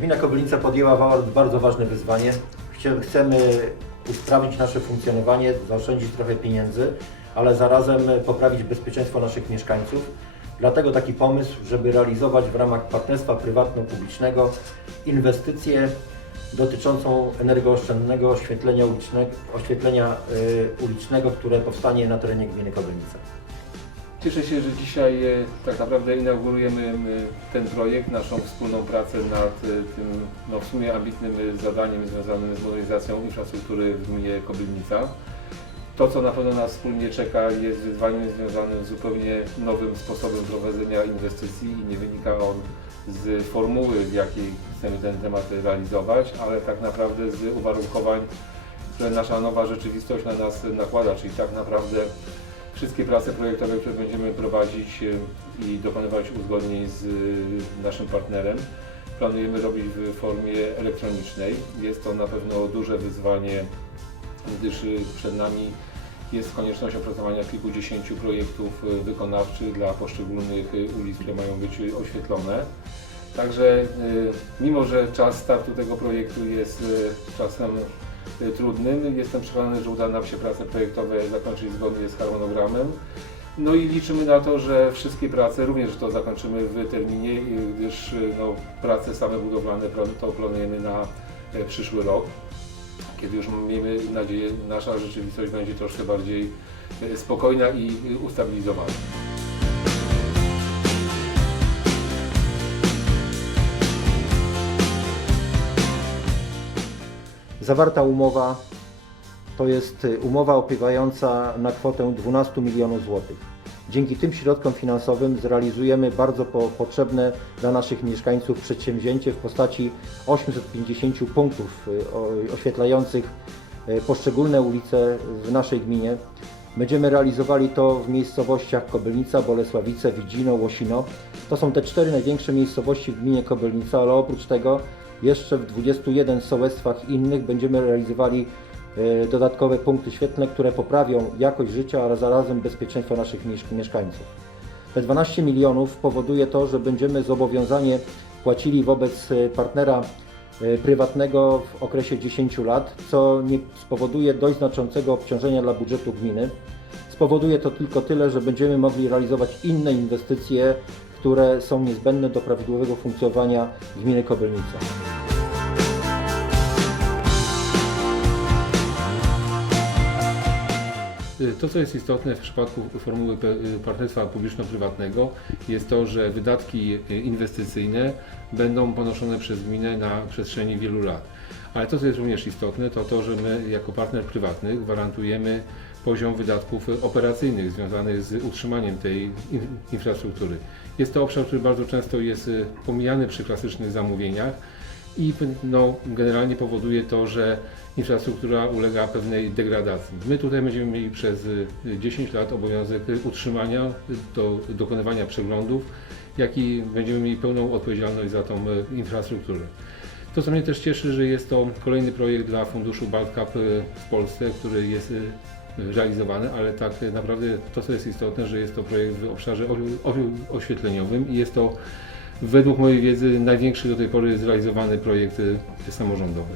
Gmina Kobylnica podjęła bardzo ważne wyzwanie. Chcemy usprawnić nasze funkcjonowanie, zaoszczędzić trochę pieniędzy, ale zarazem poprawić bezpieczeństwo naszych mieszkańców. Dlatego taki pomysł, żeby realizować w ramach partnerstwa prywatno-publicznego inwestycję dotyczącą energooszczędnego oświetlenia ulicznego, oświetlenia y, ulicznego, które powstanie na terenie gminy Kobylnica. Cieszę się, że dzisiaj e, tak naprawdę inaugurujemy ten projekt, naszą wspólną pracę nad e, tym no, w sumie ambitnym e, zadaniem związanym z modernizacją infrastruktury w gminie Kobylnica. To, co na pewno nas wspólnie czeka, jest wyzwaniem związanym z zupełnie nowym sposobem prowadzenia inwestycji i nie wynika on z formuły, w jakiej chcemy ten temat realizować, ale tak naprawdę z uwarunkowań, które nasza nowa rzeczywistość na nas nakłada, czyli tak naprawdę wszystkie prace projektowe, które będziemy prowadzić e, i dokonywać uzgodnień z e, naszym partnerem, planujemy robić w formie elektronicznej. Jest to na pewno duże wyzwanie, gdyż e, przed nami jest konieczność opracowania kilkudziesięciu projektów wykonawczych dla poszczególnych ulic, które mają być oświetlone. Także mimo, że czas startu tego projektu jest czasem trudnym, jestem przekonany, że uda nam się prace projektowe zakończyć zgodnie z harmonogramem. No i liczymy na to, że wszystkie prace również to zakończymy w terminie, e, gdyż e, no, prace same budowlane to planujemy na e, przyszły rok, kiedy już miejmy nadzieję, nasza rzeczywistość będzie troszkę bardziej e, spokojna i ustabilizowana. Zawarta umowa to jest y, umowa opiewająca na kwotę 12 milionów złotych. Dzięki tym środkom finansowym zrealizujemy bardzo po, potrzebne dla naszych mieszkańców przedsięwzięcie w postaci 850 punktów y, oświetlających y, poszczególne ulice w naszej gminie. Będziemy realizowali to w miejscowościach Kobylnica, Bolesławice, Widzino, Łosino. To są te cztery największe miejscowości w gminie Kobylnica, ale oprócz tego jeszcze w 21 sołectwach innych będziemy realizowali e, dodatkowe punkty świetlne, które poprawią jakość życia, ale zarazem bezpieczeństwo naszych miesz- mieszkańców. Te 12 milionów powoduje to, że będziemy zobowiązanie płacili wobec e, partnera e, prywatnego w okresie 10 lat, co nie spowoduje dość znaczącego obciążenia dla budżetu gminy. Spowoduje to tylko tyle, że będziemy mogli realizować inne inwestycje, które są niezbędne do prawidłowego funkcjonowania gminy Kobylnica. To, co jest istotne w przypadku formuły y, partnerstwa publiczno-prywatnego, jest to, że wydatki y, inwestycyjne będą ponoszone przez gminę na przestrzeni wielu lat. Ale to, co jest również istotne, to to, że my jako partner prywatny gwarantujemy poziom wydatków y, operacyjnych związanych z utrzymaniem tej in- infrastruktury. Jest to obszar, który bardzo często jest y, pomijany przy klasycznych zamówieniach i no, generalnie powoduje to, że infrastruktura ulega pewnej degradacji. My tutaj będziemy mieli przez y, 10 lat obowiązek y, utrzymania, y, do, dokonywania przeglądów, jak i będziemy mieli pełną odpowiedzialność za tą y, infrastrukturę. To, co mnie też cieszy, że jest to kolejny projekt dla funduszu Baltcap y, w Polsce, który jest y, realizowany, ale tak y, naprawdę to, co jest istotne, że jest to projekt w obszarze oświetleniowym i jest to według mojej wiedzy największy do tej pory zrealizowany projekt y, samorządowy.